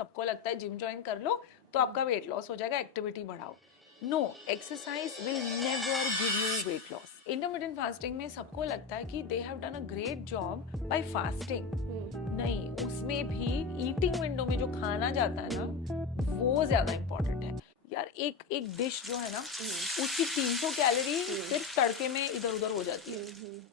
सबको लगता है जिम ज्वाइन कर लो तो आपका वेट लॉस हो जाएगा, एक्टिविटी बढ़ाओ। No, exercise will never give you weight loss. Intermittent fasting में सबको लगता है कि they have done a great job by fasting. नहीं, उसमें भी ईटिंग विंडो में जो खाना जाता है ना वो ज्यादा इंपॉर्टेंट है यार। एक डिश जो है ना उसकी 300 कैलोरी सिर्फ तड़के में इधर उधर हो जाती है।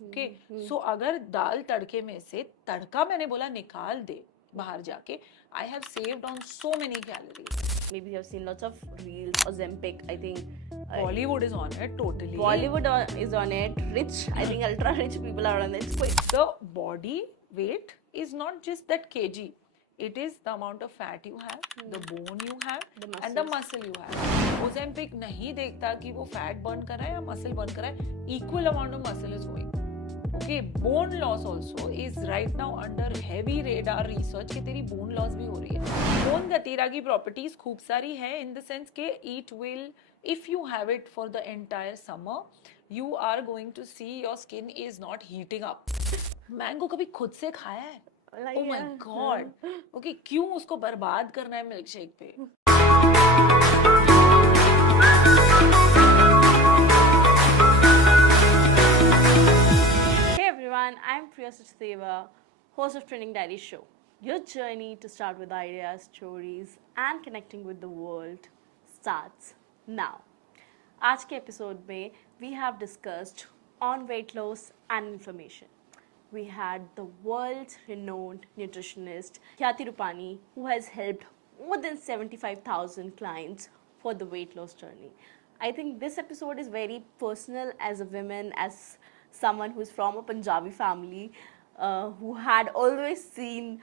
ओके, सो अगर दाल तड़के में से तड़का मैंने बोला निकाल दे बाहर जाके, I have saved on so many calories. Maybe you have seen lots of reels, Ozempic, I think. Bollywood is on it totally. Bollywood is on it. Rich, I think ultra rich people are on it. The body weight is not just that kg. It is the amount of fat you have, the bone you have, and the muscle you have. Ozempic नहीं देखता कि वो fat burn कर रहा है या muscle burn कर रहा है. Equal amount of muscle is going. Okay, bone loss also is right now under heavy radar research कि तेरी bone loss भी हो रही है. Bone गतीरा की properties खूब सारी है in the sense के it will, if you have it for the entire summer, you are going to see your skin is not heating up. Mango कभी खुद से खाया है? Oh my God. Okay, क्यों उसको बर्बाद करना है मिल्क शेक पे? I'm Priya Sachdeva, host of Trending Diary Show. Your journey to start with ideas, stories and connecting with the world starts now. आज के एपिसोड में we have discussed on weight loss and inflammation. We had the world-renowned nutritionist Khyati Rupani, who has helped more than 75,000 clients for the weight loss journey. I think this episode is very personal as a woman, as someone who's from a Punjabi family, who had always seen,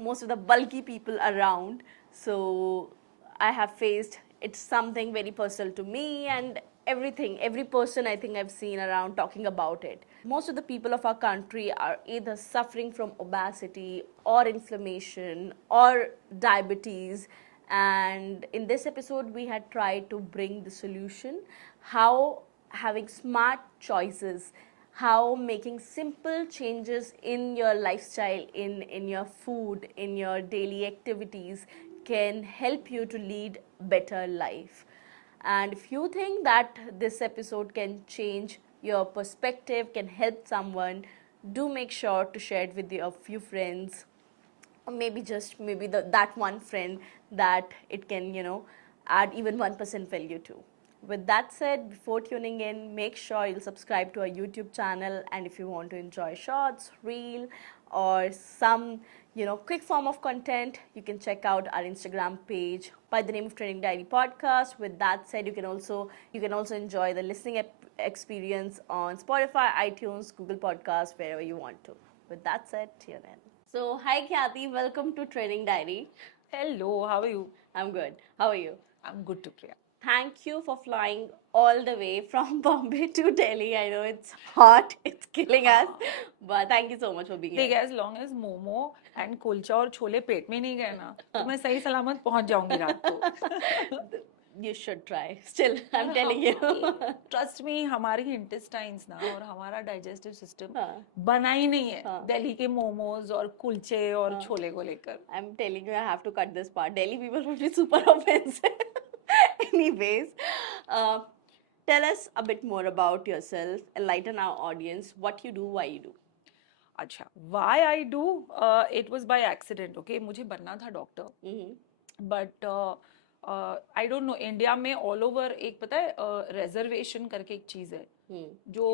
most of the bulky people around. So I have faced, it's something very personal to me, and every person I think I've seen around talking about it. Most of the people of our country are either suffering from obesity or inflammation or diabetes. And in this episode, we had tried to bring the solution, how having smart choices, how making simple changes in your lifestyle, in your food, in your daily activities can help you to lead better life. And if you think that this episode can change your perspective, can help someone, do make sure to share it with your few friends, or maybe that one friend that it can, add even 1% value to. With that said, before tuning in, make sure you'll subscribe to our YouTube channel, and if you want to enjoy shorts, reel, or some quick form of content, you can check out our Instagram page by the name of Trending Diary Podcast. With that said, you can also enjoy the listening experience on Spotify, iTunes, Google Podcasts, wherever you want to. With that said, tune in. So, hi Khyati, welcome to Trending Diary. Hello, how are you? I'm good. How are you? I'm good too, Priya. Thank you for flying all the way from Bombay to Delhi. I know it's hot, it's killing us, but thank you so much for being here. As long as momo and kulcha और छोले पेट में नहीं गए ना, तो मैं सही सलामत पहुंच जाऊंगी रात को. You should try. Still, I'm telling you. Trust me, हमारी intestines ना और हमारा digestive system बना ही नहीं है दिल्ली के मोमोज और कुलचे और छोले को लेकर. I'm telling you, I have to cut this part. Delhi people will be super offensive. Anyways, tell us a bit more about yourself, enlighten our audience, what you do, why you do. अच्छा, why I do? It was by accident, okay? मुझे बनना था doctor, but I don't know, India में all over एक पता है reservation करके एक चीज़ है जो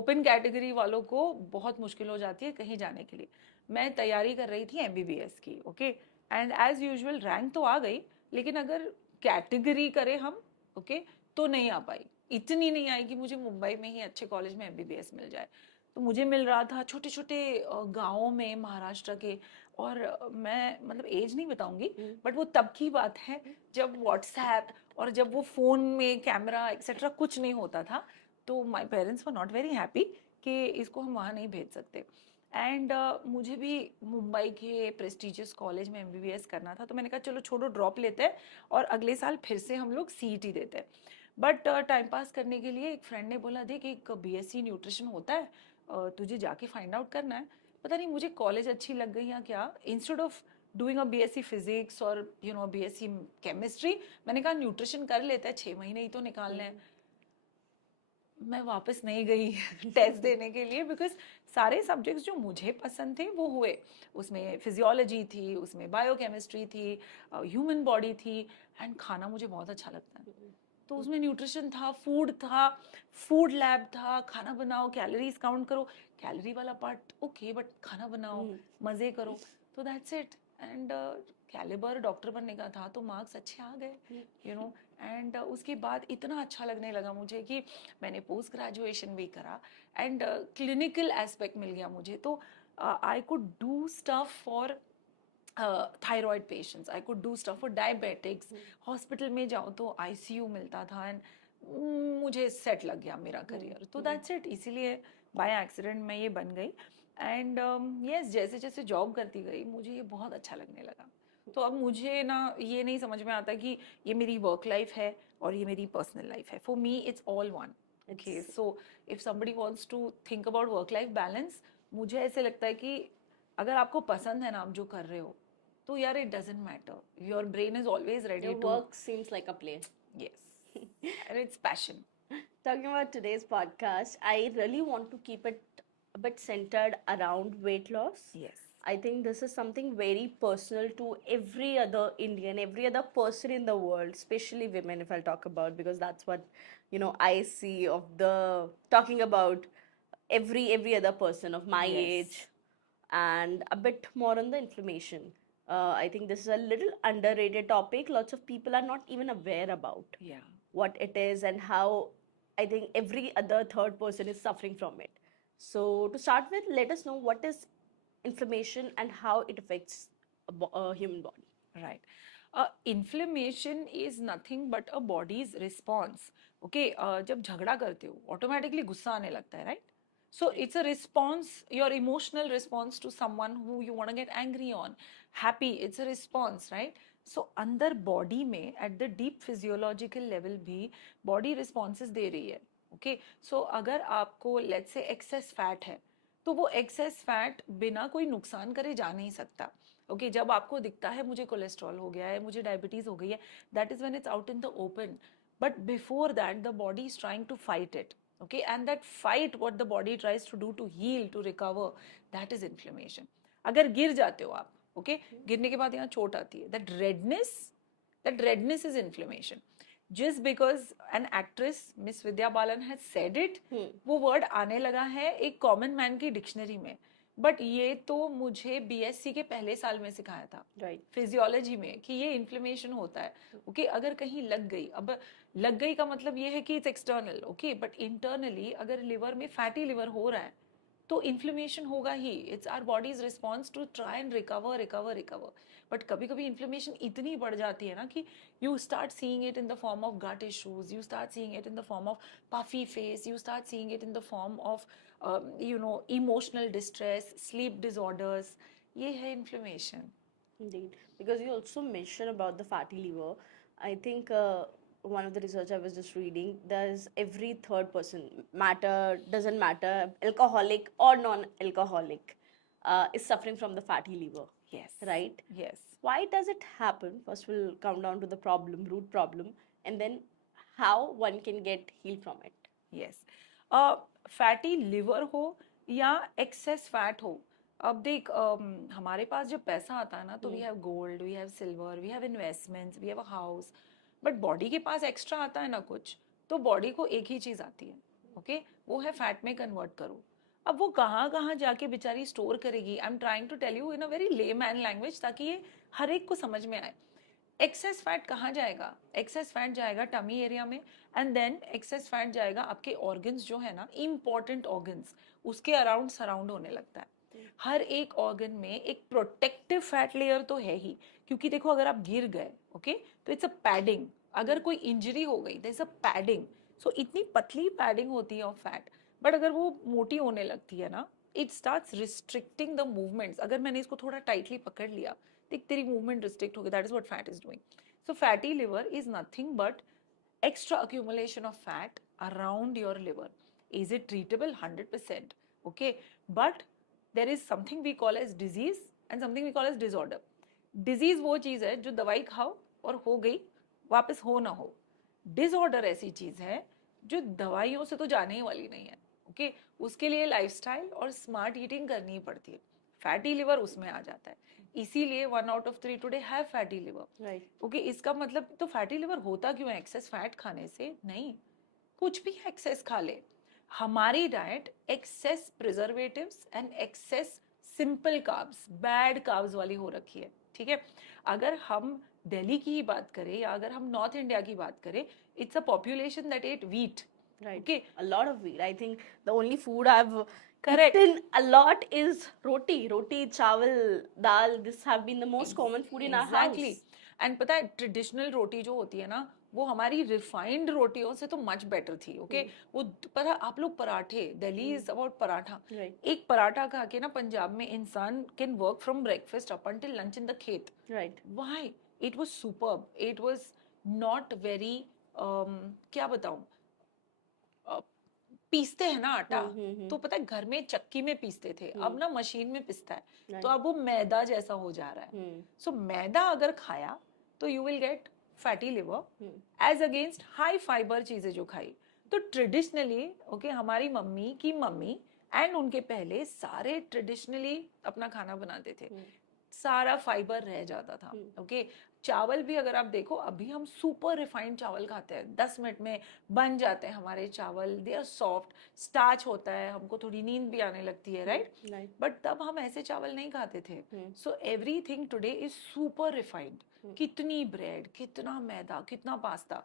ओपन कैटेगरी वालों को बहुत मुश्किल हो जाती है कहीं जाने के लिए. मैं तैयारी कर रही थी MBBS की, okay, and as usual rank तो आ गई, लेकिन अगर कैटेगरी करें हम, ओके, तो नहीं आ पाई. इतनी नहीं आई कि मुझे मुंबई में ही अच्छे कॉलेज में MBBS मिल जाए. तो मुझे मिल रहा था छोटे छोटे गाँवों में महाराष्ट्र के, और मैं मतलब एज नहीं बताऊंगी, बट वो तब की बात है जब व्हाट्सएप और जब वो फ़ोन में कैमरा एक्सेट्रा कुछ नहीं होता था. तो my parents were not very happy कि इसको हम वहाँ नहीं भेज सकते. एंड मुझे भी मुंबई के प्रेस्टिजियस कॉलेज में MBBS करना था. तो मैंने कहा चलो छोड़ो, ड्रॉप लेते हैं और अगले साल फिर से हम लोग CET देते हैं. बट टाइम पास करने के लिए एक फ्रेंड ने बोला, देख एक BSc न्यूट्रिशन होता है, तुझे जाके फाइंड आउट करना है. पता नहीं मुझे कॉलेज अच्छी लग गई या क्या, instead of doing a BSc physics और यू नो बीएससी केमिस्ट्री, मैंने कहा न्यूट्रिशन कर लेते हैं, 6 महीने ही तो निकालने हैं। मैं वापस नहीं गई टेस्ट देने के लिए, बिकॉज सारे सब्जेक्ट्स जो मुझे पसंद थे वो हुए। उसमें फिजियोलॉजी थी, उसमें बायोकेमिस्ट्री थी, ह्यूमन बॉडी थी, एंड खाना मुझे बहुत अच्छा लगता है। तो उसमें न्यूट्रिशन था, फूड लैब था, खाना बनाओ, कैलोरीज काउंट करो, कैलोरी वाला पार्ट ओके, बट खाना बनाओ, मज़े करो, तो that's it. And calibre doctor बनने का था, तो मार्क्स अच्छे आ गए, यू नो। एंड उसके बाद इतना अच्छा लगने लगा मुझे कि मैंने पोस्ट ग्रेजुएशन भी करा, एंड क्लिनिकल एस्पेक्ट मिल गया मुझे, तो I could do stuff for thyroid patients, I could do stuff for diabetics. Hospital में जाओ तो आईसीयू मिलता था, एंड मुझे सेट लग गया मेरा करियर, तो दैट्स इट। इसीलिए बाय एक्सीडेंट मैं ये बन गई, एंड यस जैसे जैसे जॉब करती गई मुझे ये बहुत अच्छा लगने लगा। तो अब मुझे ना ये नहीं समझ में आता कि ये मेरी वर्क लाइफ है और ये मेरी पर्सनल लाइफ है। For me it's all one. Okay, so if somebody wants to think about work life balance, मुझे ऐसे लगता है कि अगर आपको पसंद है ना आप जो कर रहे हो, तो यार it doesn't matter, your brain is always ready Your to, work seems like a play. Yes, and it's passion. Talking about today's podcast, I really want to keep it a bit centered around weight loss. Yes. I think this is something very personal to every other Indian, every other person in the world, especially women, if I'll talk about, because that's what, you know, I see of the talking about every other person of my Yes. age, and a bit more on the inflammation. I think this is a little underrated topic. Lots of people are not even aware about Yeah. what it is and how I think every other third person is suffering from it. So, to start with, let us know what is inflammation and how it affects a human body. Right. Inflammation is nothing but a body's response. Okay, जब झगड़ा करते हो automatically गुस्सा आने लगता है, right? So it's a response, your emotional response to someone who you want to get angry on. Happy, it's a response, right? So अंदर body में at the deep physiological level भी बॉडी responses दे रही है. Okay, so अगर आपको let's say excess fat है, तो वो excess fat बिना कोई नुकसान करे जा नहीं सकता. ओके, जब आपको दिखता है मुझे कोलेस्ट्रॉल हो गया है, मुझे डायबिटीज हो गई है, that is when it's out in the open, but before that the body is trying to fight it. Okay, and that fight what the body tries to do to heal, to recover, that is inflammation. अगर गिर जाते हो आप, okay, गिरने के बाद यहाँ चोट आती है, that redness is inflammation. Just because an actress Miss Vidya Balan has said it, वो word आने लगा है एक common man की डिक्शनरी में, बट ये तो मुझे बीएससी के पहले साल में सिखाया था, राइट, फिजियोलॉजी में, कि ये इन्फ्लेमेशन होता है. ओके, अगर कहीं लग गई, अब लग गई का मतलब ये है कि it's external, okay, but internally अगर लिवर में फैटी लिवर हो रहा है तो इन्फ्लेमेशन होगा ही. It's our body's response to try and recover. But कभी कभी इन्फ्लेमेशन इतनी बढ़ जाती है ना कि you start seeing it in the form of gut issues, you start seeing it in the form of puffy face, you start seeing it in the form of emotional distress, sleep disorders. ये है inflammation. indeed. Because you also mentioned about the fatty liver. I think one of the research I was just reading, there's every third person, doesn't matter, alcoholic or non-alcoholic, is suffering from the fatty liver. Yes. Right? Yes. Why does it happen? First, we'll come down to the root problem, and then how one can get healed from it. Yes. Fatty liver हो या access fat हो, अब देख हमारे पास जब पैसा आता है ना तो we have gold, we have silver, we have investments, we have a house, but body के पास एक्स्ट्रा आता है ना कुछ, तो बॉडी को एक ही चीज आती है, ओके, वो है फैट में कन्वर्ट करो. अब वो कहाँ कहाँ जाके बेचारी स्टोर करेगी, I am trying to tell you in a very layman language ताकि ये हर एक को समझ में आए. एक्सेस फैट कहाँ जाएगा? एक्सेस फैट जाएगा टमी एरिया में, एंड देन एक्सेस फैट जाएगा आपके ऑर्गन्स जो है ना, इंपॉर्टेंट ऑर्गन्स, उसके अराउंड सराउंड होने लगता है. हर एक ऑर्गन में एक प्रोटेक्टिव फैट लेयर तो है ही, क्योंकि देखो अगर आप गिर गए, ओके, तो इट्स अ पैडिंग. अगर कोई इंजरी हो गई, देयर इज अ पैडिंग. सो इतनी पतली पैडिंग होती है ऑफ फैट, बट अगर वो मोटी होने लगती है ना, it starts restricting the movements. अगर मैंने इसको थोड़ा टाइटली पकड़ लिया, देख तेरी मूवमेंट रिस्ट्रिक्ट हो गई. That is what fat is doing. So fatty liver is nothing but extra accumulation of fat around your liver. Is it treatable? 100%. Okay, but there is something we call as disease and something we call as disorder. Disease वो चीज है जो दवाई खाओ और हो गई, वापस हो ना हो। डिसऑर्डर ऐसी चीज है जो दवाइयों से तो जाने ही वाली नहीं है। ओके, उसके लिए लाइफस्टाइल और स्मार्ट ईटिंग करनी ही पड़ती है। फैटी लिवर उसमें आ जाता है, इसीलिए 1 out of 3 today have fatty liver. Right. Okay, इसका मतलब तो फैटी लिवर होता क्यों है? एक्सेस फैट खाने से नहीं, कुछ भी एक्सेस खा ले। हमारी diet excess preservatives and excess simple carbs, bad carbs वाली हो रखी है। ठीक है, अगर हम दिल्ली की ही बात करें या अगर हम नॉर्थ इंडिया की बात करें, it's a population that at wheat. Right. Okay. A lot of wheat. I think the only food I've Correct. eaten a lot is roti. Roti, chawal, dal. This have been the most common food in our Exactly. house. And पता है traditional रोटी जो होती है ना, वो हमारी refined रोटियों से तो मच बेटर थी। ओके, वो पता आप लोग पराठे, Delhi is about paratha. Right. एक पराठा खा के ना पंजाब में इंसान can work from breakfast up until lunch in the खेत। Right. Why? It was superb, it was not very, क्या बताऊं, पीसते हैं ना आटा, तो पता है घर में चक्की में पीसते थे, अब ना मशीन में पिसता है, तो अब वो मैदा जैसा हो जा रहा है। सो मैदा अगर खाया तो you will get fatty liver as against high fibre चीजें जो खाई। तो ट्रेडिशनली ओके, हमारी मम्मी की मम्मी एंड उनके पहले सारे ट्रेडिशनली अपना खाना बनाते थे, सारा फाइबर रह जाता था। ओके, चावल भी अगर आप देखो, अभी हम सुपर रिफाइंड चावल खाते हैं, 10 मिनट में बन जाते हैं हमारे चावल, दे आर सॉफ्ट, स्टार्च होता है, हमको थोड़ी नींद भी आने लगती है, राइट? बट तब हम ऐसे चावल नहीं खाते थे। So everything today is super refined. कितनी ब्रेड, कितना मैदा, कितना पास्ता,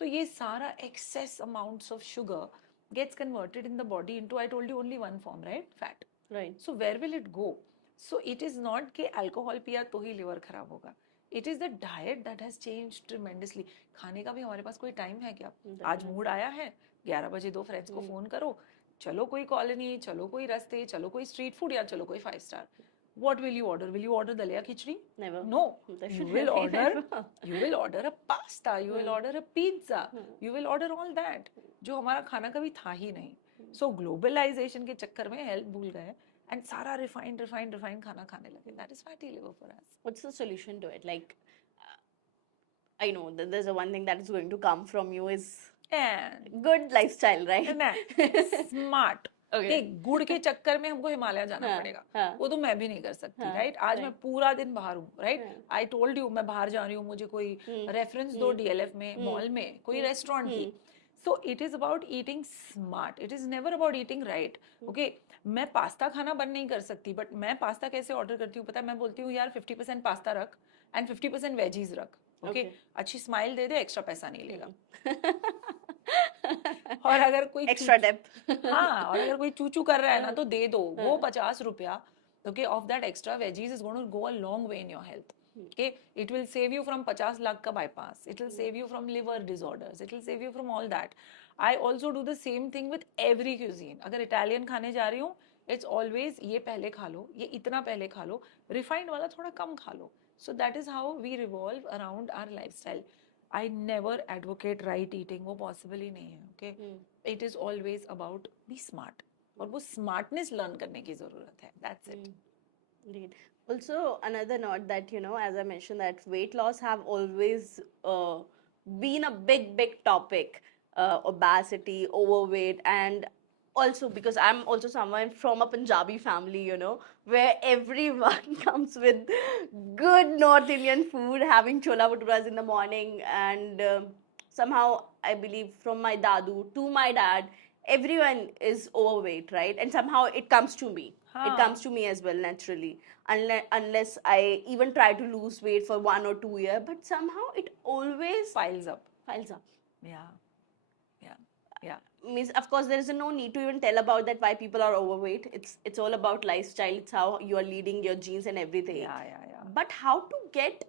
तो ये सारा excess amounts of sugar gets converted in the body into, I told you, only one form, right? Fat. Right. So where will it go? So it is not कि alcohol पिया तो ही liver खराब होगा, it is the diet that has change tremendously. खाने का भी हमारे पास कोई टाइम है क्या? आज मूड आया है, 11 बजे 2 फ्रेंड्स को फोन करो, चलो कोई कॉलोनी, चलो कोई रास्ते, चलो कोई स्ट्रीट फूड या चलो कोई 5 star. What will you order? Will you order dalia khichdi? Never. No. You will order a pasta. You will order a pizza. You will order all that. जो हमारा खाना कभी था ही नहीं. So globalization के चक्कर में हेल्थ भूल गए and सारा refined खाना खाने लगे. That is fatty liver for us. What's the solution to it? Like, I know that there's a one thing that is going to come from you is good lifestyle, right? Smart. देख, गुड़ के चक्कर में हमको हिमालय जाना पड़ेगा, वो तो मैं भी नहीं कर सकती, राइट? आज मैं पूरा दिन बाहर हूँ, राइट? आई टोल्ड यू मैं बाहर जा रही हूँ, मुझे कोई रेफरेंस दो डीएलएफ में, मॉल में, कोई रेस्टोरेंट की। So it is about eating smart, it is never about eating right. Okay, मैं पास्ता खाना बंद नहीं कर सकती, बट मैं पास्ता कैसे ऑर्डर करती हूँ पता है? मैं बोलती हूँ यार 50% पास्ता रख एंड 50% वेजीज रख। ओके, अच्छी स्माइल दे दे, एक्स्ट्रा पैसा नहीं लेगा। और अगर कोई एक्स्ट्रा डेप्थ, हाँ, और अगर कोई चूचू कर रहा है ना तो दे दो, वो 50 रुपया, okay, of that extra veggies is going to go a long way in your health. Okay, it will save you from 50 lakh का bypass, it will save you from liver disorders, it will save you from all that. I also do the same thing with every cuisine. अगर Italian खाने जा रही हूँ, it's always ये पहले खा लो, ये इतना पहले खा लो, रिफाइंड वाला थोड़ा कम खा लो। So that is how we revolve around our lifestyle. I never advocate right eating, वो possible ही नहीं है, okay? It is always about be smart, और वो smartness learn करने की ज़रूरत है, that's it. Indeed. Also, another note that, you know, as I mentioned, that weight loss have always been a big topic, obesity, overweight, and also because I'm also someone from a Punjabi family, you know, where everyone comes with good North Indian food, having chola bhaturas in the morning, and somehow I believe from my dadu to my dad, everyone is overweight, right? And somehow it comes to me. It comes to me as well naturally, unless I even try to lose weight for 1 or 2 years, but somehow it always piles up. Yeah. Means, of course, there is no need to even tell about that why people are overweight. It's all about lifestyle. It's how you are leading your genes and everything. Yeah. But how to get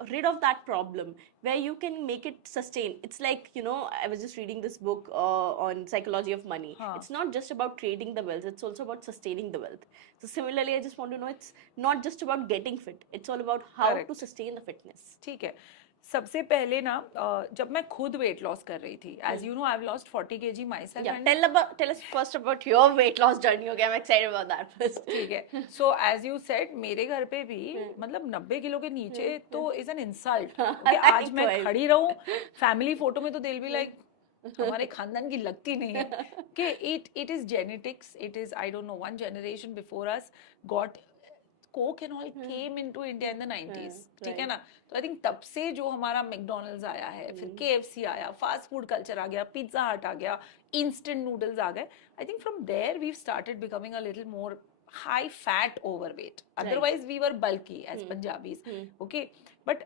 rid of that problem where you can make it sustain? It's like, you know, I was just reading this book on psychology of money. It's not just about creating the wealth, it's also about sustaining the wealth. So similarly, I just want to know, it's not just about getting fit, it's all about how to sustain the fitness. ठीक है, सबसे पहले ना जब मैं खुद weight loss कर रही थी, as you know I have lost 40 kg myself. tell us first about your weight loss journey. Okay, I'm excited about that first. ठीक है. सो एज यू सेड मेरे घर पे भी मतलब 90 किलो के नीचे तो इज एन इंसल्ट. आज मैं खड़ी रहूं फैमिली फोटो में तो दिल भी लाइक हमारे खानदान की लगती नहीं है कि it is genetics. It is I don't know one generation before us got Coke and all came into India in the 90s. ठीक है ना. तो आई थिंक तब से जो हमारा मैकडोनल्ड्स आया है, फिर KFC आया, फास्ट फूड कल्चर आ गया, पिज्जा हट आ गया, इंस्टेंट नूडल्स आ गए. I think from there we started becoming a little more high fat overweight. Otherwise we were bulky as Punjabis. Okay, but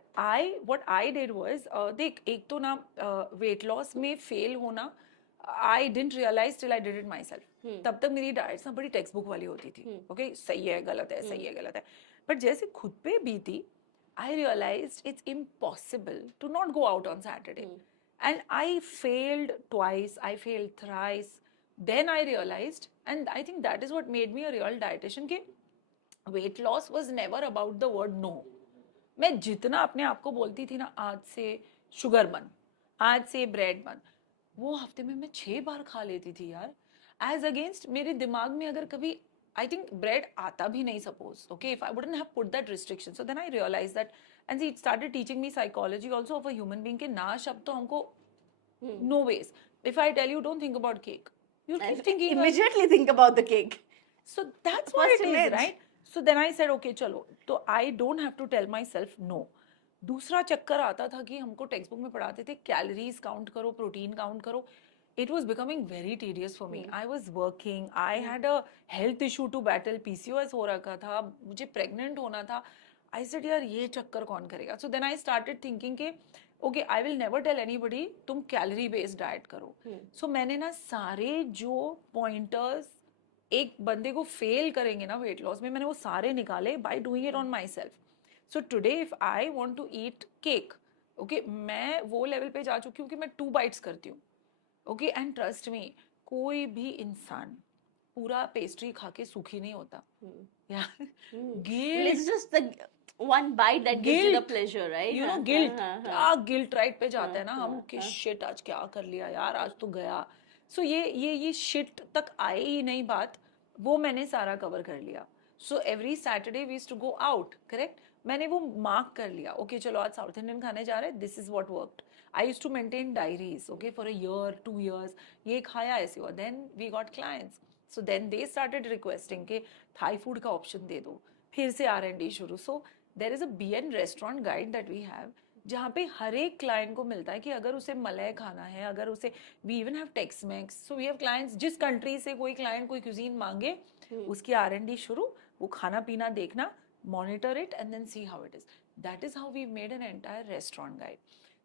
what I did was देख एक तो ना weight loss में fail होना I didn't realize till I did it myself. तब तक मेरी diets ना बड़ी टेक्स्ट बुक वाली होती थी. ओके, सही है गलत है, सही है गलत है. बट जैसे खुद पे बीती I realized it's impossible to not go out on Saturday. And I failed twice, I failed thrice. Then I realized, and I think that is what made me a real dietitian, कि weight loss was never about the word no. मैं जितना अपने आप को बोलती थी ना आज से शुगर बन, आज से ब्रेड बन, वो हफ्ते में मैं 6 बार खा लेती थी यार. एज अगेंस्ट मेरे दिमाग में अगर कभी आई थिंक ब्रेड आता भी नहीं suppose. Okay, if I wouldn't have put that restriction. So then I realise that and it started teaching me psychology also of a human being के ना शब्द तो हमको no ways. If I tell you don't think about cake, you keep thinking immediately think about the cake. So that's what it is, right? So then I said okay चलो, तो I don't have to tell myself no. दूसरा चक्कर आता था कि हमको text book में पढ़ाते थे कैलोरीज काउंट करो, प्रोटीन काउंट करो. It was becoming very tedious for me. I was working, I had a health issue to battle, PCOS हो रखा था, मुझे प्रेग्नेंट होना था. I said यार ये चक्कर कौन करेगा. So then I started thinking कि okay I will never tell anybody तुम कैलोरी बेस्ड डाइट करो. सो मैंने ना सारे जो पॉइंटर्स एक बंदे को फेल करेंगे ना वेट लॉस में, मैंने वो सारे निकाले by doing it on myself. So today if I want to eat cake, okay, मैं वो लेवल पे जा चुकी हूँ कि मैं 2 bites करती हूँ. ओके, एंड ट्रस्ट मी कोई भी इंसान पूरा पेस्ट्री खा के सुखी नहीं होता. यार Well, it's just the one bite that gives you the pleasure, right? You know, guilt. Guilt right पे जाते हैं ना हम कि शिट आज क्या कर लिया यार, आज तो गया. सो ये शिट तक आए ही नहीं बात, वो मैंने सारा कवर कर लिया. So every Saturday we used to go out. Correct, मैंने वो मार्क कर लिया. ओके चलो आज साउथ इंडियन खाने जा रहे हैं, this is what worked. I used to maintain diaries okay for a year 2 years. ये खाया ऐसे हुआ. Then we got clients. So then they started requesting के थाई फूड का ऑप्शन दे दो. फिर से R&D शुरू. So there is a BN restaurant guide that we have, जहाँ पे हर एक क्लाइंट को मिलता है कि अगर उसे मलय खाना है, अगर उसे we even have Tex Mex. So we have clients, जिस कंट्री से कोई क्लाइंट कोई क्यूजीन मांगे उसकी R&D शुरू, वो खाना पीना देखना, monitor it and then see how it is. That is how we made an entire restaurant guide.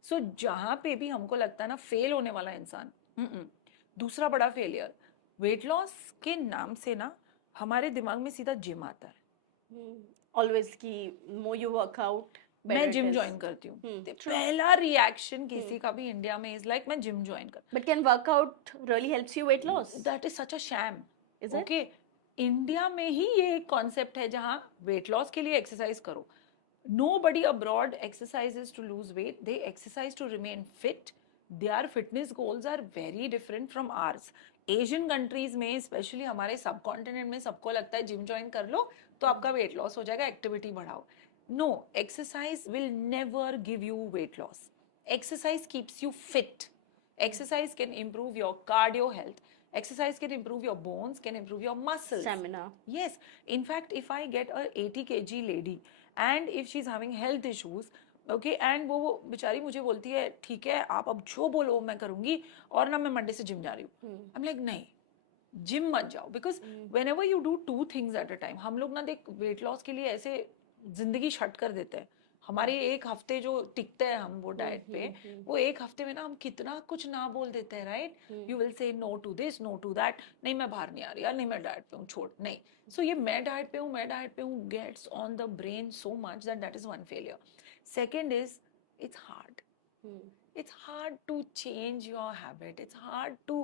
So जहाँ पे भी हमको लगता है ना फेल होने वाला इंसान, दूसरा बड़ा फेलियर वेट लॉस के नाम से ना हमारे दिमाग में सीधा जिम आता है. Always की more you work out, मैं जिम ज्वाइन करती हूँ. पहला रिएक्शन किसी का भी इंडिया में इज लाइक मैं जिम ज्वाइन कर. But can workout really helps you weight loss? That is such a sham. Is it? Okay, India में ही ये एक कॉन्सेप्ट है जहाँ वेट लॉस के लिए एक्सरसाइज करो. Nobody abroad exercises to lose weight. They exercise to remain fit. Their fitness goals are very different from ours. Asian countries में specially हमारे सब कॉन्टिनेंट में सबको लगता है जिम ज्वाइन कर लो तो आपका वेट लॉस हो जाएगा, एक्टिविटी बढ़ाओ. No, exercise will never give you weight loss. Exercise keeps you fit. Exercise can improve your cardio health. Exercise can improve your bones, can improve your muscles. Stamina. Yes. In fact, if I get a 80 kg lady and if she's having health issues, okay, and वो बेचारी मुझे बोलती है ठीक है आप अब जो बोलो मैं करूँगी और ना मैं मंडे से जिम जा रही हूँ. I'm like नहीं, जिम मत जाओ. Because whenever you do 2 things at a time, हम लोग ना देख वेट लॉस के लिए ऐसे जिंदगी शट कर देते हैं. हमारे एक हफ्ते जो टिकते हैं हम वो डाइट पे, वो एक हफ्ते में ना हम कितना कुछ ना बोल देते हैं. Right, you will say no to this, no to that. नहीं मैं बाहर नहीं आ रही यार, नहीं मैं डाइट पे हूँ, छोड़ नहीं. सो ये मैं डाइट पे हूँ, मैं डाइट पे हूँ gets on the brain so much that is one failure. Second is it's hard. It's hard to change your habit. It's hard to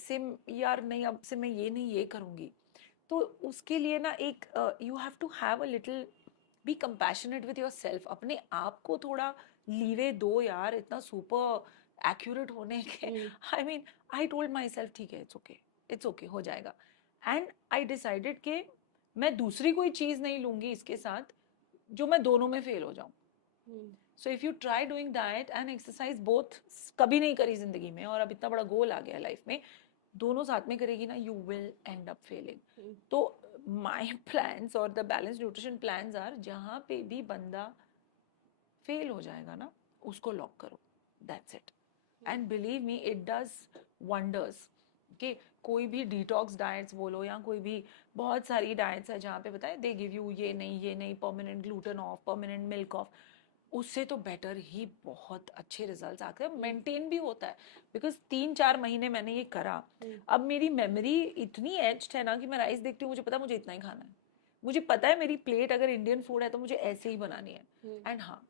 say यार नहीं अब से मैं ये नहीं ये करूँगी. तो उसके लिए ना एक you have to have a little be compassionate with yourself. अपने आप को थोड़ा लीवे दो यार इतना सुपर एक्यूरेट होने के. I mean I told my self ठीक है, इट्स ओके हो जाएगा. एंड आई डिसाइडेड कि मैं दूसरी कोई चीज नहीं लूंगी इसके साथ जो मैं दोनों में फेल हो जाऊं. So if you try doing diet and exercise both, कभी नहीं करी जिंदगी में और अब इतना बड़ा गोल आ गया लाइफ में, दोनों साथ में करेगी ना, you will end up failing. तो माई प्लान्स और the balance nutrition plans are, जहाँ पे भी बंदा फेल हो जाएगा ना उसको लॉक करो, that's it. And believe me it does wonders. कि कोई भी डिटॉक्स डाइट्स बोलो या कोई भी बहुत सारी डाइट्स है जहाँ पे बताए दे गिव यू ये नहीं permanent gluten of, permanent milk of, उससे तो बेटर ही बहुत अच्छे रिजल्ट्स आते हैं, मेंटेन भी होता है. बिकॉज 3-4 महीने मैंने ये करा, अब मेरी मेमोरी इतनी एज्ड है ना कि मैं राइस देखती हूँ मुझे पता है मुझे इतना ही खाना है. मुझे पता है मेरी प्लेट अगर इंडियन फूड है तो मुझे ऐसे ही बनानी है. एंड हाँ,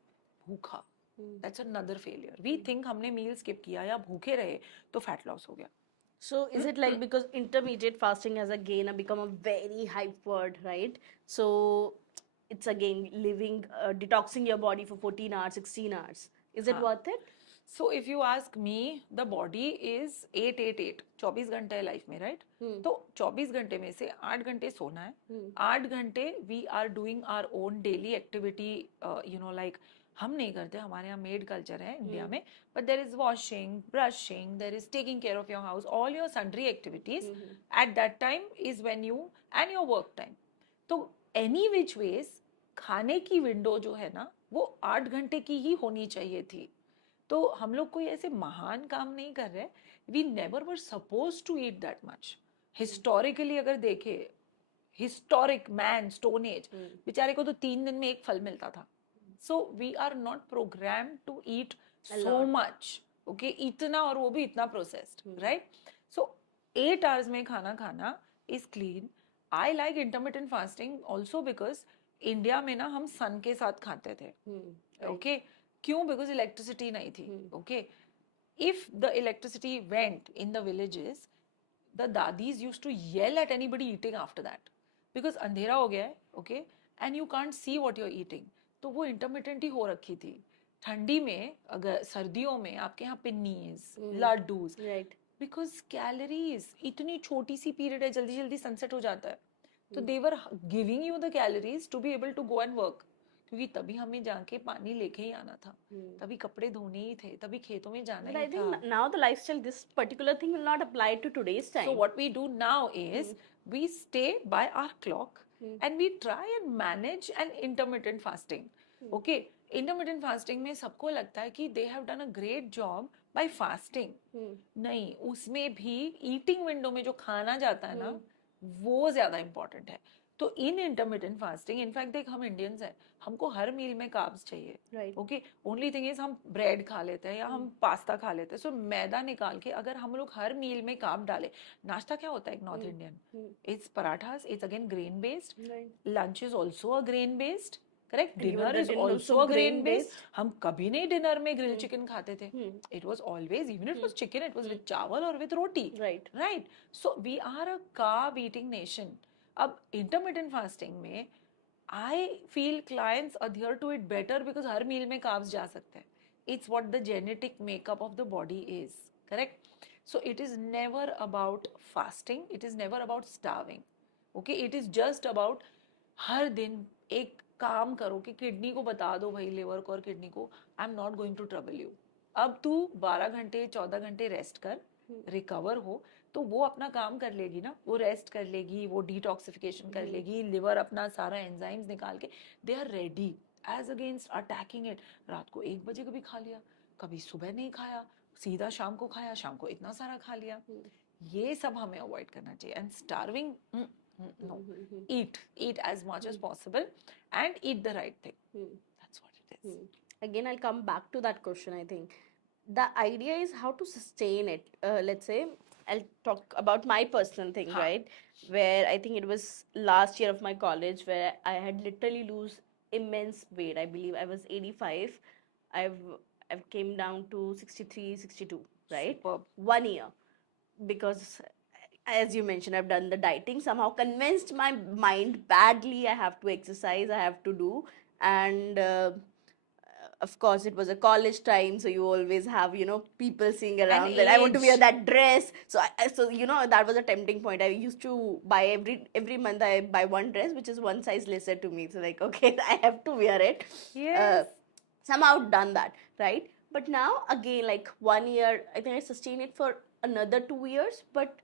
भूखा, that's another failure. We think हमने मील स्किप किया या भूखे रहे तो फैट लॉस हो गया. So is it like because intermediate fasting has again become a very hype word, right? So it's again living, detoxing your body for 14 hours, 16 hours. Is it worth it? So if you ask me, the body is 8-8-8, 24 घंटे है life में, right? तो 24 घंटे में से 8 घंटे सोना है, 8 घंटे we are doing our own daily activity. You know like हम नहीं करते, हमारे यहाँ मेड कल्चर है इंडिया में, but there is washing, brushing, there is taking care of your house, all your sundry activities at that time is when you end your work time. तो any which ways खाने की window जो है ना वो 8 घंटे की ही होनी चाहिए थी. तो हम लोग कोई ऐसे महान काम नहीं कर रहे. We never were suppose to eat that much. Historically अगर देखे, हिस्टोरिक मैन, स्टोन एज, बेचारे को तो 3 दिन में एक फल मिलता था. So we are not programmed to eat so much, okay? इतना, और वो भी इतना processed, right? So 8 hours में खाना खाना is clean. I like intermittent fasting also because India में ना हम sun के साथ खाते थे, okay? क्यों? Because electricity नहीं थी, okay? If the electricity went in the villages, the dadis used to yell at anybody eating after that because अंधेरा हो गया है, okay? And you can't see what you're eating. तो वो इंटरमिटेंट ही हो रखी थी. ठंडी में, अगर सर्दियों में आपके यहाँ पिन्नीज, लड्डूज, राइट, बिकॉज कैलोरीज, इतनी छोटी सी पीरियड है, जल्दी जल्दी सनसेट हो जाता है. तो they were giving you the calories to be able to go and work. क्योंकि तभी हमें जाके पानी लेके ही आना था, तभी कपड़े धोने ही थे, तभी खेतों में जाना ही था. I think now the lifestyle, this particular thing will not apply to today's time. So what we do now is we stay by our clock and we try and manage an intermittent fasting. Okay, intermittent fasting में सबको लगता है कि they have done a great job by fasting. नहीं, उसमें भी eating window में जो खाना जाता है ना वो ज्यादा important है. तो इन इंटरमिटेंट फास्टिंग, इनफैक्ट देख हम इंडियंस हैं, हमको हर मील में कार्ब्स चाहिए, ओके? ओनली थिंग इज हम ब्रेड खा लेते हैं या हम पास्ता खा लेते हैं. सो मैदा निकाल के अगर हम लोग हर मील में कार्ब डालें, नाश्ता क्या होता है एक North Indian, it's parathas, it's again grain based, lunch is also a grain based, correct, dinner is also a grain based. हम कभी नहीं डिनर में ग्रिल चिकन खाते थे. It was always, even it was chicken, it was with chawal और with roti, right? So we are a carb eating nation. अब intermittent fasting में I feel clients adhere to it better because हर मील में carbs जा सकते हैं. It's what the genetic makeup of the body is, correct? So it is never about fasting, it is never about starving, okay? It is just about her दिन एक काम करो कि किडनी को बता दो भाई, लिवर को और किडनी को, I am not going to trouble you. अब तू 12 घंटे 14 घंटे रेस्ट कर, रिकवर हो, तो वो अपना काम कर लेगी ना, वो रेस्ट कर लेगी, वो डिटॉक्सिफिकेशन कर लेगी, लिवर अपना सारा एंजाइम्स निकाल के they are ready as against attacking it. रात को 1 बजे कभी खा लिया, कभी सुबह नहीं खाया, सीधा शाम को खाया, शाम को इतना सारा खा लिया. ये सब हमें अवॉइड करना चाहिए. And starving, no, eat as much as possible and eat the right thing. That's what it is. Again, I'll come back to that question. I think the idea is how to sustain it. Let's say I'll talk about my personal thing, right? Where I think it was last year of my college where I had literally lose immense weight. I believe I was 85. I've came down to 63, 62, right? Superb. 1 year. Because as you mentioned, I've done the dieting, somehow convinced my mind badly I have to exercise, I have to do. And of course, it was a college time, so you always have, people seeing around that I want to age. wear that dress. So, that was a tempting point. I used to buy every month. I buy one dress, which is one size lesser to me. So, like, okay, I have to wear it. Yes. Somehow done that, right? But now again, like 1 year, I think I sustained it for another 2 years, but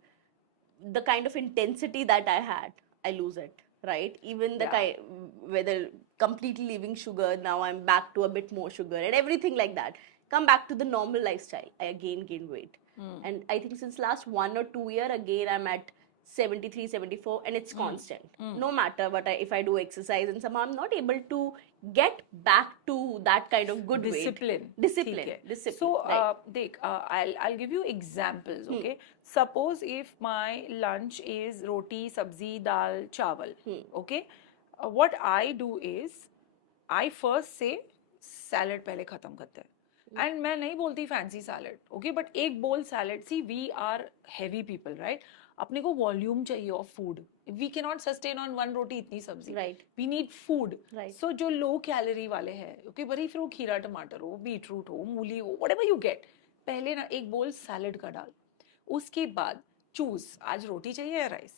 the kind of intensity that I had, I lose it, right? Even the Yeah. kind, whether completely leaving sugar, now I'm back to a bit more sugar and everything like that. Come back to the normal lifestyle, I again gain weight. And I think since last 1 or 2 year, again I'm at 73, 74, and it's constant. No matter what if I do exercise, and somehow I'm not able to get back to that kind of good Discipline. weight. Discipline. ठीक है. Discipline. So, right. देख, I'll give you examples, okay? Suppose if my lunch is roti, sabzi, dal, chawal, okay? What I do is, I first say salad पहले खत्म करते हैं. And मैं नहीं बोलती fancy salad, okay? But एक bowl salad, see, we are heavy people, right? अपने को वॉल्यूम चाहिए of food. We can not sustain on one roti इतनी सब्जी. Right. We need food. Right. So जो लो कैलोरी वाले हैं, ओके, भले फिर वो खीरा टमाटर हो, बीटरूट हो, मूली हो, व्हाटएवर यू गेट, पहले ना एक बोल सैलेड का डाल. उसके बाद चूज आज रोटी चाहिए या rice,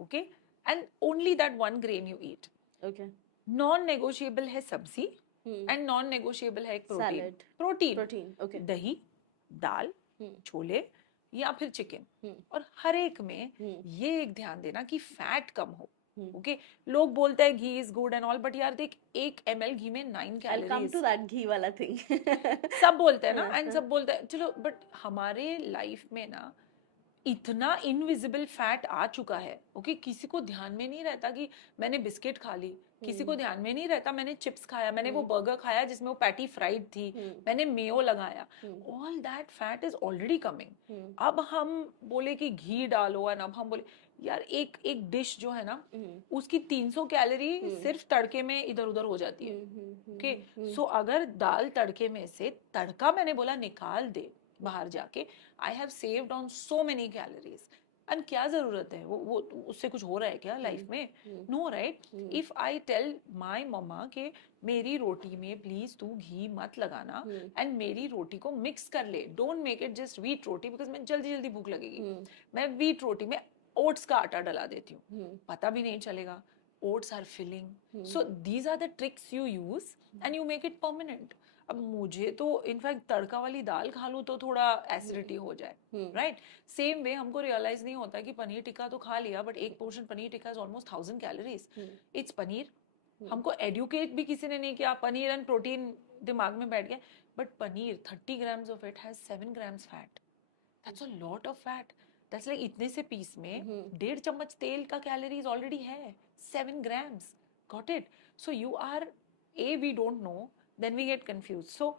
okay, and only that one grain you eat. Okay. Non negotiable है सब्जी, एंड नॉन नेगोशिएबल है एक प्रोटीन. प्रोटीन. ओके. दही, दाल, छोले या फिर चिकन. और हर एक में ये एक ध्यान देना कि फैट कम हो. ओके, लोग बोलते हैं ghee is good and all, but यार देख, 1 ml घी में 9 calories. I'll come to that ghee वाला थिंग. सब बोलते हैं ना, एंड सब बोलते हैं, चलो, बट हमारे लाइफ में ना इतना इनविजिबल फैट आ चुका है, ओके, किसी को ध्यान में नहीं रहता कि मैंने बिस्किट खा ली, किसी को ध्यान में नहीं रहता मैंने चिप्स खाया, मैंने वो बर्गर खाया जिसमें वो पैटी फ्राइड थी, मैंने मेयो लगाया. All that fat is already coming. अब हम बोले कि घी डालो, एंड अब हम बोले यार एक डिश जो है ना, उसकी 300 कैलोरी सिर्फ तड़के में इधर उधर हो जाती है. ओके, सो अगर दाल तड़के में से तड़का मैंने बोला निकाल दे बाहर जाके, I have saved on so many calories. And क्या जरूरत है, वो उससे कुछ हो रहा है क्या लाइफ में? No, right? If I tell my mumma के मेरी रोटी में प्लीज तू घी मत लगाना, एंड मेरी रोटी को मिक्स कर ले, don't make it just wheat roti, because मैं जल्दी भूख लगेगी. मैं व्हीट रोटी में ओट्स का आटा डला देती हूँ, पता भी नहीं चलेगा. Oats are filling. So these are the tricks you use and you make it permanent. अब मुझे तो इनफैक्ट तड़का वाली दाल खा लूं तो थोड़ा एसिडिटी हो जाए, राइट? सेम वे हमको रियलाइज नहीं होता कि पनीर टिक्का तो खा लिया, बट एक portion paneer tikka is almost 1000 calories. It's paneer. हमको एडुकेट भी किसी ने नहीं किया, पनीर एंड प्रोटीन दिमाग में बैठ गया, but paneer 30 grams of it has 7 grams fat. That's a lot of fat. That's like इतने से पीस में 1.5 चम्मच तेल का कैलोरीज ऑलरेडी है. 7 grams. Got it? So you are, we don't know, then we get confused. So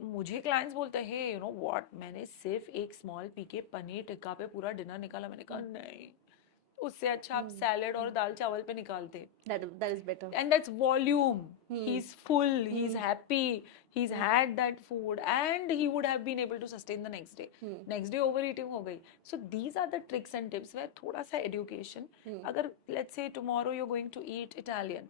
मुझे clients बोलते हैं, hey, you know what, मैंने सिर्फ एक स्मॉल पी के पनीर टिक्का पे पूरा डिनर निकाला. मैंने कहा नहीं, उससे अच्छा आप सैलेड और दाल चावल पे निकालते. That is better. And that's volume. He's full, he's happy, he's had that food, and he would have been able to sustain the next day. Next day overeating हो गई. So these are the tricks and tips where थोड़ा सा education. अगर let's say tomorrow you're going to eat Italian,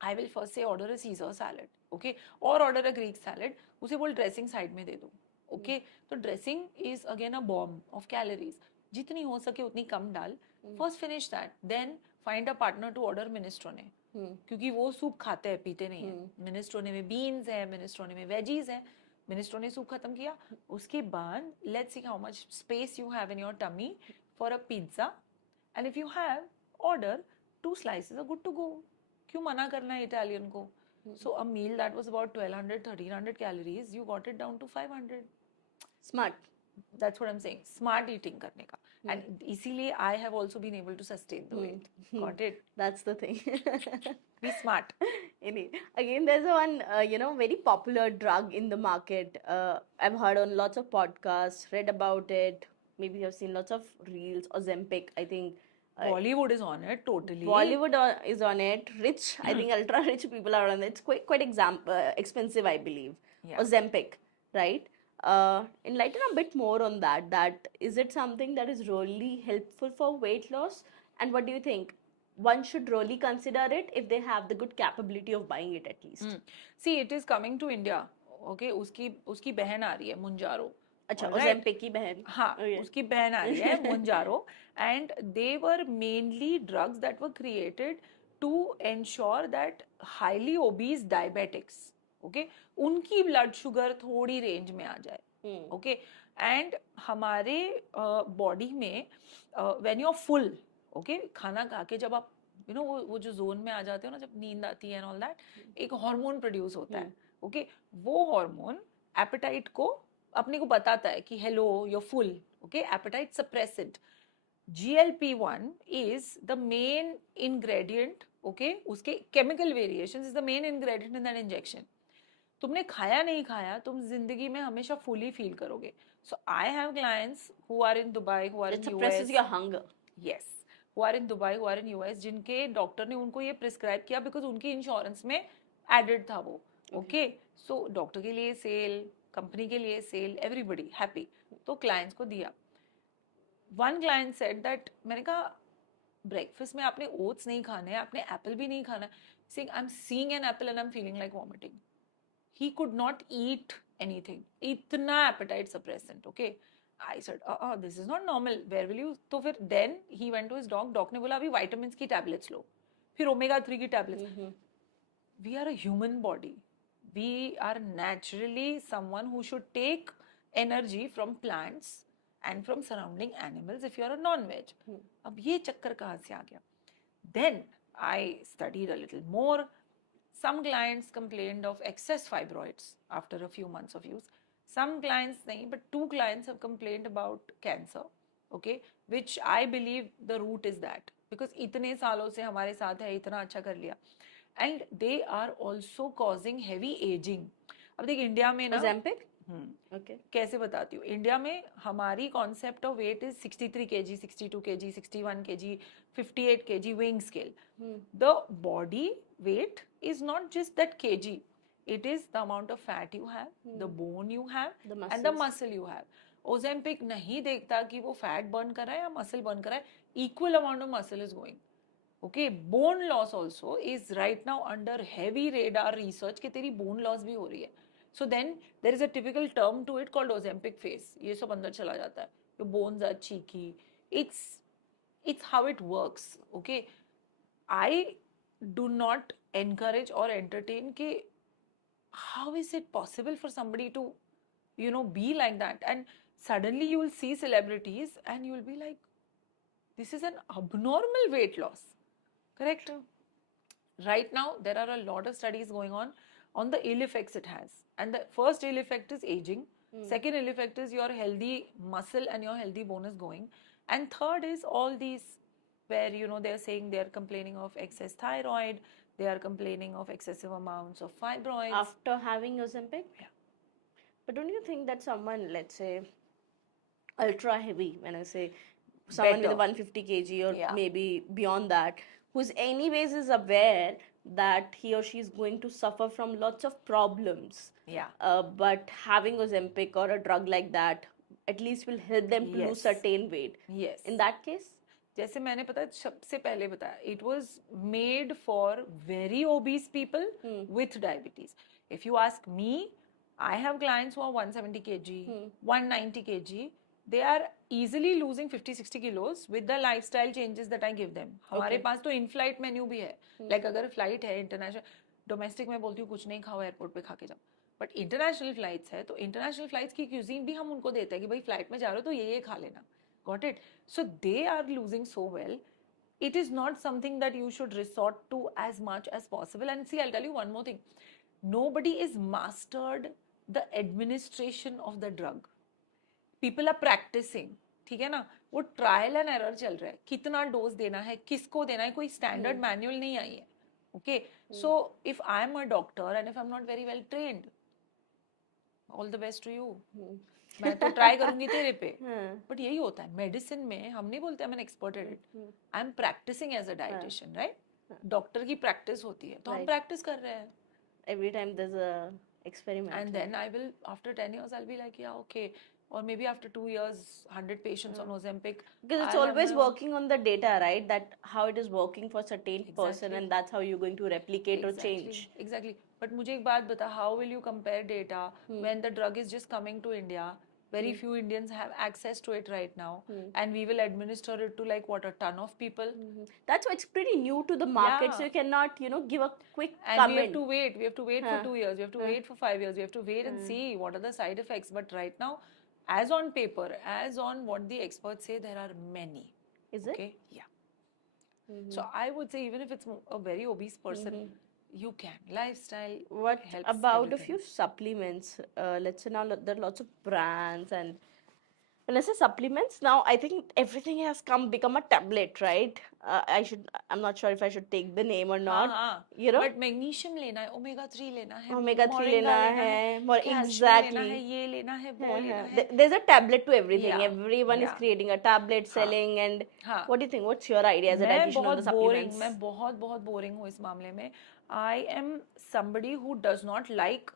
I will first say order a Caesar salad, okay, or order a Greek salad. उसे बोल dressing side में दे दो, okay? तो dressing is again a bomb of calories. जितनी हो सके उतनी कम डाल. First finish that, then find a partner to order minestrone, क्योंकि वो सूप खाते हैं, पीते नहीं है. मिनेस्ट्रोने में बीन्स है, मिनेस्ट्रोने में वेजीज है. मिनेस्ट्रोने सूप खत्म किया, उसके बाद let's see how much space you have in your tummy for a pizza, and if you have, order 2 slices are good to go. क्यों मना करना है इटालियन को? So a meal that was about 1200-1300 calories, you got it down to 500. Smart. That's what I'm saying. Smart eating करने का. And इसीलिए I have also been able to sustain the weight. Got it? That's the thing. Be smart. Again, there's one, very popular drug in the market. I've heard on lots of podcasts, read about it. Maybe you've seen lots of reels. Ozempic, I think. Bollywood is on it totally. Bollywood is on it. Rich, I think ultra rich people are on it. It's quite expensive, I believe. Yeah. Ozempic, right? Enlighten a bit more on that. That is it something that is really helpful for weight loss? And what do you think? one should really consider it if they have the good capability of buying it at least. See, it is coming to India. Okay, उसकी बहन आ रही है मुंजारो. अच्छा, Alright. Ozempic की बहन. हाँ, Okay. उसकी बहन आ रही है मुंजारो, and they were mainly drugs that were created to ensure that highly obese diabetics, okay, उनकी blood sugar थोड़ी range में आ जाए. Okay, and हमारे body में when you're full, okay, खाना खा के जब आप you know वो जो जोन में आ जाते हो ना, जब नींद आती है and all that, एक हार्मोन प्रोड्यूस होता है. Okay, वो हार्मोन एपेटाइट को अपने को बताता है कि hello you are full. Okay, appetite suppressant. GLP-1 is the main ingredient. Okay, उसके chemical variations is the main ingredient in that injection. तुमने खाया नहीं खाया, तुम जिंदगी में हमेशा फुली फील करोगे. So I have clients who are in Dubai, who are in US. Your hunger. Yes, who are in Dubai, who are in US, जिनके डॉक्टर ने उनको ये प्रिस्क्राइब किया बिकॉज उनकी इंश्योरेंस में एडेड था वो. ओके, सो डॉक्टर के लिए सेल, कंपनी के लिए सेल, एवरीबडी हैप्पी. तो क्लाइंट्स को दिया. वन क्लाइंट सेड दैट, मैंने कहा ब्रेकफास्ट में आपने ओट्स नहीं खाने, आपने एप्पल भी नहीं खाना. Saying I am seeing an apple and I am feeling like vomiting. He could not eat anything. इतना appetite suppressant. Okay, I said this is not normal, where will you. तो फिर then he went to his dog. Dog ने बोला अभी vitamins की tablets लो, फिर omega 3 की tablets. We are a human body. We are naturally someone who should take energy from plants and from surrounding animals if you are a non-veg. अब ये चक्कर कहाँ से आ गया? Then I studied a little more. Some clients complained of excess fibroids after a few months of use. Some clients nahi, but 2 clients have complained about cancer. Okay, which I believe the root is that because इतने सालों से हमारे साथ है, इतना अच्छा कर लिया. And they are also causing heavy aging. अब देख इंडिया में ना Ozempic? Okay. कैसे बताती हूँ. इंडिया में हमारी concept of weight is 63 kg, 62 kg, 61 kg, 58 kg weighing scale. The body weight is not just that kg. It is the amount of fat you have, the bone you have, and the muscle you have. Ozempic नहीं देखता कि वो fat burn कर रहा है या muscle burn कर रहा है. Equal amount of muscle is going. Okay, bone loss also is right now under heavy radar research कि तेरी bone loss भी हो रही है. So then there is a typical term to it called Ozempic face. ये सब अंदर चला जाता है. Your bones are cheeky. It's how it works. Okay, I do not encourage or entertain कि how is it possible for somebody to be like that, and suddenly you will see celebrities and you will be like, this is an abnormal weight loss. Correct? Right now, there are a lot of studies going on the ill effects it has. And the first ill effect is aging. Second ill effect is your healthy muscle and your healthy bone is going. And third is all these where, they're saying they're complaining of excess thyroid, they are complaining of excessive amounts of fibroids. After having Ozempic? Yeah. But don't you think that someone, let's say, ultra heavy, when I say someone with 150 kg or maybe beyond that, who's anyways is aware that he or she is going to suffer from lots of problems. Yeah. But having Ozempic or a drug like that at least will help them to lose certain weight. Yes. In that case? जैसे मैंने पता सबसे पहले बताया, it was made for very obese people with diabetes. If you ask me, I have clients who are 170 kg, 190 kg. They are easily losing 50-60 kilos with the lifestyle changes that I give them. हमारे पास तो in-flight menu भी है. Like अगर flight है international, domestic में बोलती हूँ कुछ नहीं खाओ airport पे खा के जाओ. But international flights है तो international flights की cuisine भी हम उनको देते हैं कि भाई flight में जा रहे हो तो ये खा लेना. Got it? So they are losing so well. It is not something that you should resort to as much as possible. And see, I'll tell you one more thing. Nobody is mastered the administration of the drug. People are practicing. ठीक है ना, वो trial and error चल रहा है. कितना dose देना है, किसको देना है, कोई स्टैंडर्ड मैनुअल नहीं आई है. Okay, so if I am a doctor and if I am not very well trained, all the best to you. मैं तो ट्राई करूंगी तेरे पे. बट यही होता है मेडिसिन में. हम नहीं बोलते I'm an expert at it. I am practising as a dietitian, right? Doctor की प्रैक्टिस होती है तो हम प्रैक्टिस कर रहे हैं. Every time there's a experiment. And then I will, after 10 years, I'll be like, yeah, okay, or maybe after 2 years 100 patients on Ozempic. Because it's I'll have always my own- working on the data, right? That how it is working for certain person, Exactly. and that's how you're going to replicate or change. Exactly. But मुझे एक बात बता, how will you compare data when the drug is just coming to India? Very few Indians have access to it right now, and we will administer it to like what, a ton of people. That's why it's pretty new to the market, Yeah. so you cannot, give a quick And comment. we have to wait. We have to wait for 2 years. We have to wait for 5 years. We have to wait and see what are the side effects. But right now, as on paper, as on what the experts say, there are many. Is it? Okay? Yeah. So I would say even if it's a very obese person, you can. Lifestyle What helps about a everything. few supplements? Let's say now there are lots of brands, and when I say supplements, now I think everything has become a tablet, right? I'm not sure if I should take the name or not. हाँ, You know, but magnesium लेना है, omega 3 लेना है, omega 3 moringa लेना लेना है, calcium exactly. लेना है, ये लेना है, वो लेना है. There's a tablet to everything. Yeah, Everyone is yeah. creating a tablet, selling, and हाँ. what do you think? What's your idea as a मैं dietitian on the बहुत boring, supplements? मैं बहुत boring हूँ इस मामले में. I am somebody who does not like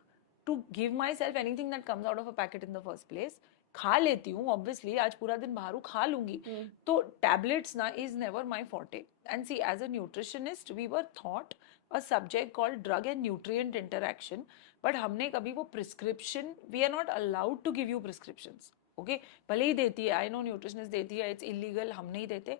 to give myself anything that comes out of a packet in the first place. खा लेती हूँ obviously, आज पूरा दिन बाहर हूँ, खा लूंगी. तो tablets ना is never my forte. And see, as a nutritionist, we were taught a subject called drug and nutrient interaction, but हमने कभी वो prescription, we are not allowed to give you prescriptions. Okay, भले ही देती है, I know nutritionist देती है, it's illegal, हम नहीं देते.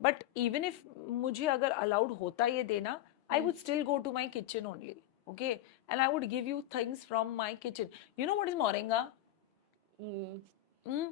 But even if मुझे अगर allowed होता ये देना, I would still go to my kitchen only. Okay, and I would give you things from my kitchen. You know what is moringa?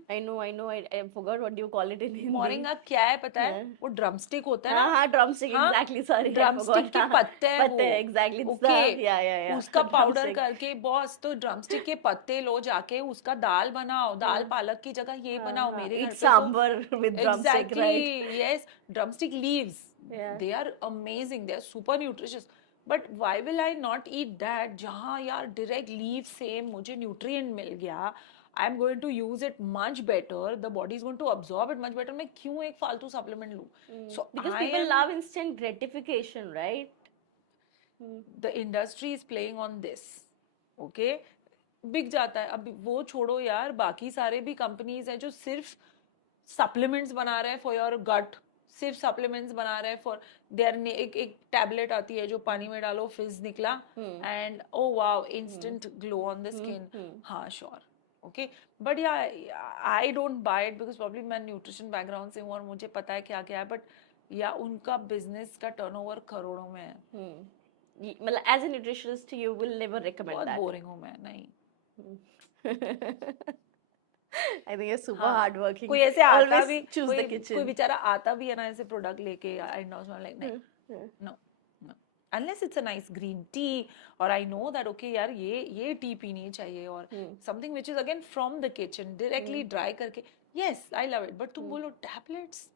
I know. I forgot what you call it in Hindi. Moringa क्या है पता है? वो drumstick होता है ना? हाँ, drumstick, exactly. Sorry, drumstick के पत्ते हैं वो. exactly. Okay. Yeah. उसका पाउडर Drumstick. करके बॉस, तो ड्रमस्टिक के पत्ते लो जाके उसका दाल बनाओ, दाल पालक की जगह ये बनाओ. मेरे घर Eat पे sambar with drumstick, exactly, right? yes, drumstick leaves. Yeah. They are amazing. They are super nutritious. But why will I not eat that? जहाँ यार direct leaf से मुझे nutrient मिल गया. I'm going to use it much better. The body is going to absorb it much better. मैं क्यों एक फालतू supplement लूँ? So Because I people am, love instant gratification, right? the industry is playing on this. Okay? बिक जाता है. अब वो छोड़ो यार, बाकी सारे भी companies हैं जो सिर्फ supplements बना रहे हैं for your gut. सिर्फ supplements बना रहे हैं for their एक tablet आती है जो पानी में डालो fizz निकला and oh wow, instant glow on the skin. हाँ, sure. Okay, but yeah, I don't buy it because probably मैं nutrition background से हूँ और मुझे पता है क्या क्या है, but या उनका business का turnover करोड़ों में है. मतलब as a nutritionist, you will never recommend बहुत that. boring हूँ मैं, नहीं. I think you're super hardworking. कोई ऐसे आता Always भी, choose the कोई kitchen. बेचारा आता भी है ना ऐसे प्रोडक्ट लेके, I know, so I'm like नहीं, no. Unless it's a nice green tea, or I know that okay यार ये tea पीनी चाहिए, or something which is again from the kitchen, directly dry करके, yes, I love it. But तुम बोलो tablets,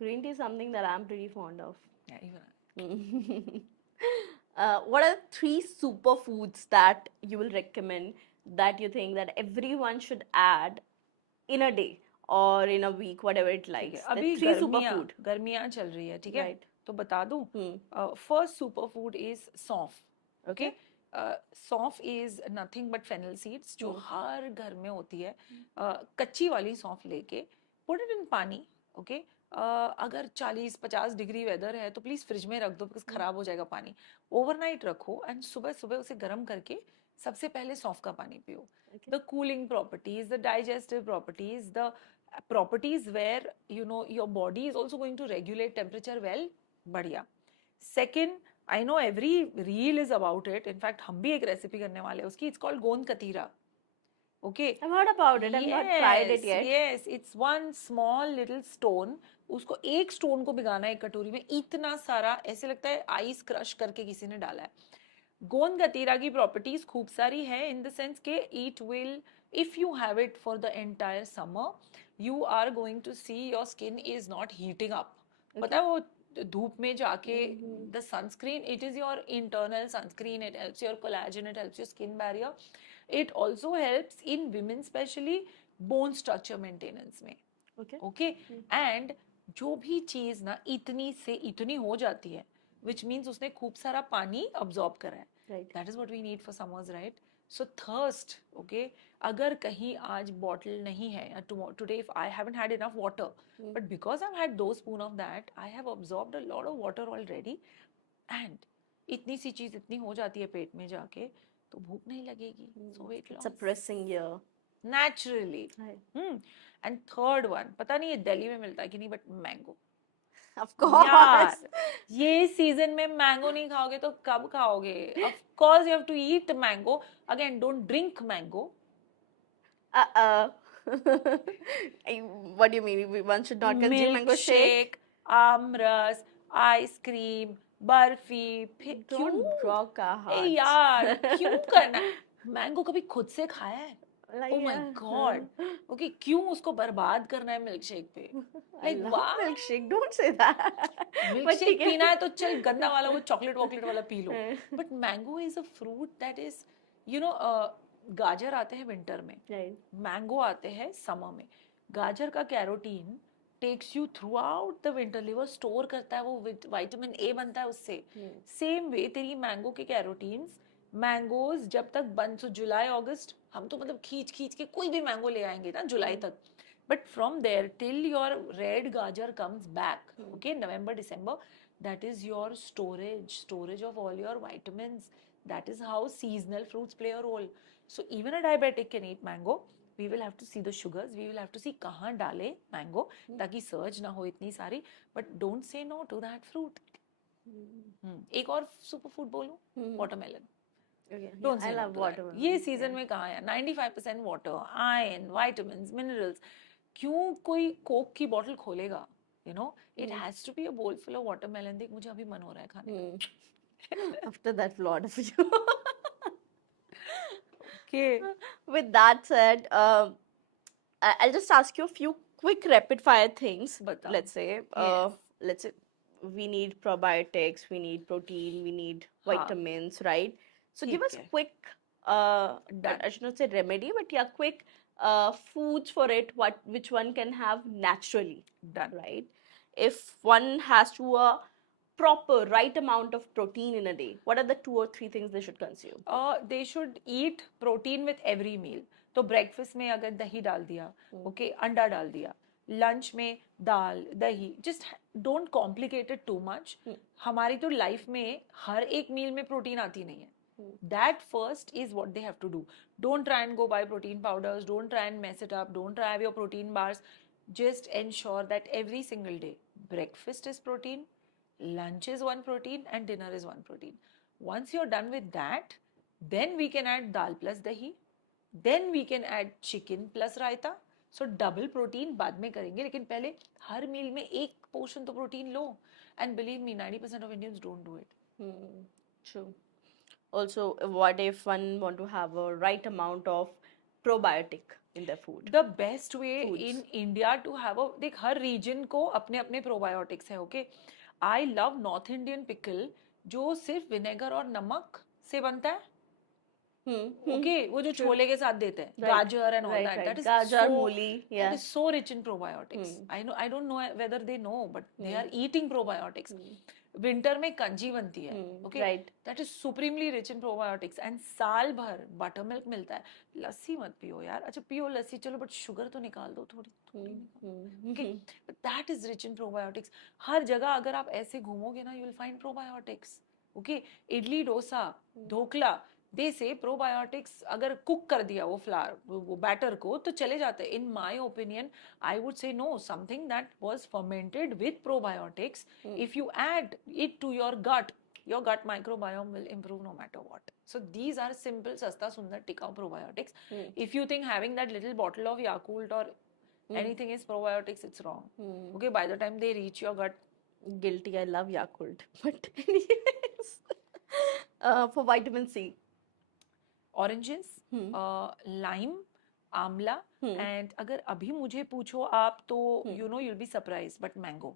Green tea is something that I'm pretty fond of. yeah, even What are the 3 superfoods that you will recommend that you think that everyone should add in a day or in a week, whatever it likes? The अभी 3 superfood. गर्मियाँ चल रही है, ठीक है? Right. तो बता दूँ. First superfood is सौंफ. Okay. सौंफ is nothing but fennel seeds जो हर घर में होती है. कच्ची वाली सौंफ लेके put it in पानी. Okay. अगर 40-50 डिग्री वेदर है तो प्लीज फ्रिज में रख दो बिकॉज खराब हो जाएगा पानी. ओवरनाइट रखो एंड सुबह सुबह उसे गर्म करके सबसे पहले सौंफ का पानी पियो. The cooling properties, the digestive properties, the properties where you know your body is also going to regulate temperature well. बढ़िया. Second, I know every reel is about it. In fact हम भी एक रेसिपी करने वाले हैं उसकी. इट्स कॉल्ड गोंद कतीरा. Okay. I've heard about it. I've not tried it yet. Yes, it's one small little stone. उसको एक स्टोन को भिगाना है एक कटोरी में. इतना सारा ऐसे लगता है आइस क्रश करके किसी ने डाला है. गोंद गतीरा की प्रॉपर्टीज खूब सारी है इन द सेंस के it will, if you have it for the entire summer, you are going to see your skin is not heating up. पता है वो धूप में जाके the sunscreen, it is your internal sunscreen. It helps your collagen, it helps your skin barrier. It also helps in women, especially bone structure maintenance में. Okay. And जो भी चीज ना इतनी से इतनी हो जाती है, which means उसने खूब सारा पानी absorb करा है. Right. That is what we need for summers, right? So thirst, okay, अगर कहीं आज bottle नहीं है या today if I haven't had enough water, but because I've had those spoon of that, I have absorbed a lot of water already, and इतनी सी चीज इतनी हो जाती है पेट में जाके तो भूख नहीं लगेगी. So weight loss suppressing your naturally. And third one, पता नहीं ये दिल्ली में मिलता है कि नहीं, but mango. Of course. यार ये सीजन में मैंगो नहीं खाओगे तो कब खाओगे? Of course you have to eat mango. Again, don't drink mango. What do you mean? One should not consume mango shake? Aamras, ice cream, barfi, क्यों? Don't broke our hearts. ए यार क्यों करना? मैंगो कभी खुद से खाया है? Like, Oh my God. Okay, क्यों उसको बर्बाद करना है मिल्क शेक पे? Like wow. Milkshake, don't say that. Milk shake पीना है तो चल गंदा वाला वो चॉकलेट वॉकलेट वाला P low. But mango is a fruit that is, you know, गाजर आते हैं विंटर में, मैंगो आते हैं समर में. गाजर का carotene takes you throughout the winter. Liver store करता है, वो विटामिन ए बनता है उससे. सेम वे तेरी मैंगो के कैरोटीन्स, मैंगोज जब तक बन, सो जुलाई अगस्त हम तो मतलब खींच खींच के कोई भी मैंगो ले आएंगे ना जुलाई तक, but from there till your red gajar comes back, okay, नवंबर दिसंबर, that is your storage of all your vitamins. That is how seasonal fruits play a role. So even a diabetic can eat mango. We will have to see the sugars, we will have to see कहाँ डाले mango ताकि surge ना हो इतनी सारी, but don't say no to that fruit. एक और super food बोलूं, watermelon. Don't say no to that. ये सीजन में कहाँ है? 95% वाटर, आयरन, विटामिन्स, मिनरल्स. क्यों कोई कोक की बॉटल खोलेगा? You know, it has to be a bowl full of watermelon. देख मुझे अभी मन हो रहा है खाने का. After that lot of you. Okay. With that said, I'll just ask you a few quick rapid fire things. बताओ. Let's say we need probiotics, we need protein, we need vitamins, right? So give us quick, I should not say remedy, but yeah, quick foods for it. Which one can have naturally? Done. Right? If one has to proper right amount of protein in a day, what are the 2 or 3 things they should consume? They should eat protein with every meal. तो breakfast में अगर दही डाल दिया, okay, अंडा डाल दिया, lunch में दाल, दही, just don't complicate it too much. हमारी तो life में हर एक meal में protein आती नहीं है. That first is what they have to do. Don't try and go buy protein powders. Don't try and mess it up. Don't try have your protein bars. Just ensure that every single day, breakfast is protein, lunch is one protein, and dinner is one protein. Once you're done with that, then we can add dal plus dahi. Then we can add chicken plus raita. So double protein बाद में करेंगे, लेकिन पहले हर meal में एक portion तो protein low. And believe me, 90% of Indians don't do it. True. Also, what if one want to have a right amount of probiotic in their food? The best way in India to have a, देख हर region को अपने अपने probiotics है, okay? I love North Indian pickle जो सिर्फ vinegar और नमक से बनता है. Okay, वो जो छोले के साथ देते हैं, गाजर and all that. That is गाजर, मूली, that is so rich in probiotics. I don't know whether they know, but they are eating probiotics. Winter में कंजी बनती है, okay, that is supremely rich in probiotics. And साल भर butter milk मिलता है. लस्सी मत पियो यार, अच्छा पियो लस्सी चलो, बट शुगर तो निकाल दो थोड़ी थोड़ी, okay, but that is rich in probiotics. हर जगह अगर आप ऐसे घूमोगे ना, you will find probiotics, okay. Idli dosa, dhokla, they say probiotics अगर कुक कर दिया वो फ्लावर, वो बैटर को, तो चले जाते हैं. In my opinion I would say no, something that was fermented with probiotics, if you add it to your gut microbiome will improve no matter what. So these are simple, sasta, sundar, tikau probiotics. If you think having that little bottle of Yakult or anything is probiotics, it's wrong. Okay, by the time they reach your gut, guilty. I love Yakult, but anyways, for vitamin C, oranges, lime, आंवला, and अगर अभी मुझे पूछो आप तो you know you'll be surprised, but mango.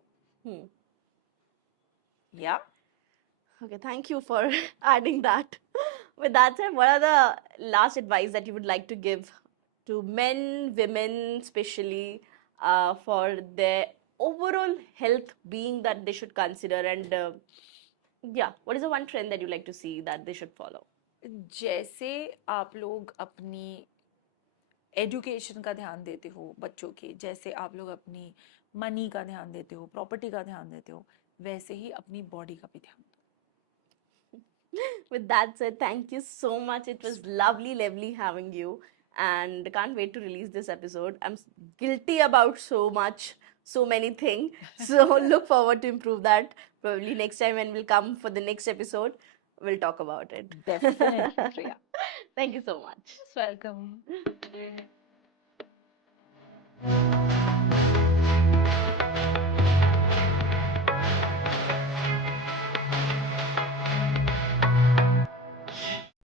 Yeah. Okay, thank you for adding that. With that said, what are the last advice that you would like to give to men, women, especially for their overall health being that they should consider? And yeah, what is the one trend that you like to see that they should follow? जैसे आप लोग अपनी education का ध्यान देते हो बच्चों के, जैसे आप लोग अपनी मनी का ध्यान देते हो, प्रॉपर्टी का ध्यान देते हो, वैसे ही अपनी बॉडी का भी ध्यान दो. With that said, thank you so much. It was lovely having you, and can't wait to release this episode. I'm guilty about so many things. So look forward to improve that. Probably next time when we'll come for the next episode, we'll talk about it. Definitely, Priya. Thank you so much. Welcome.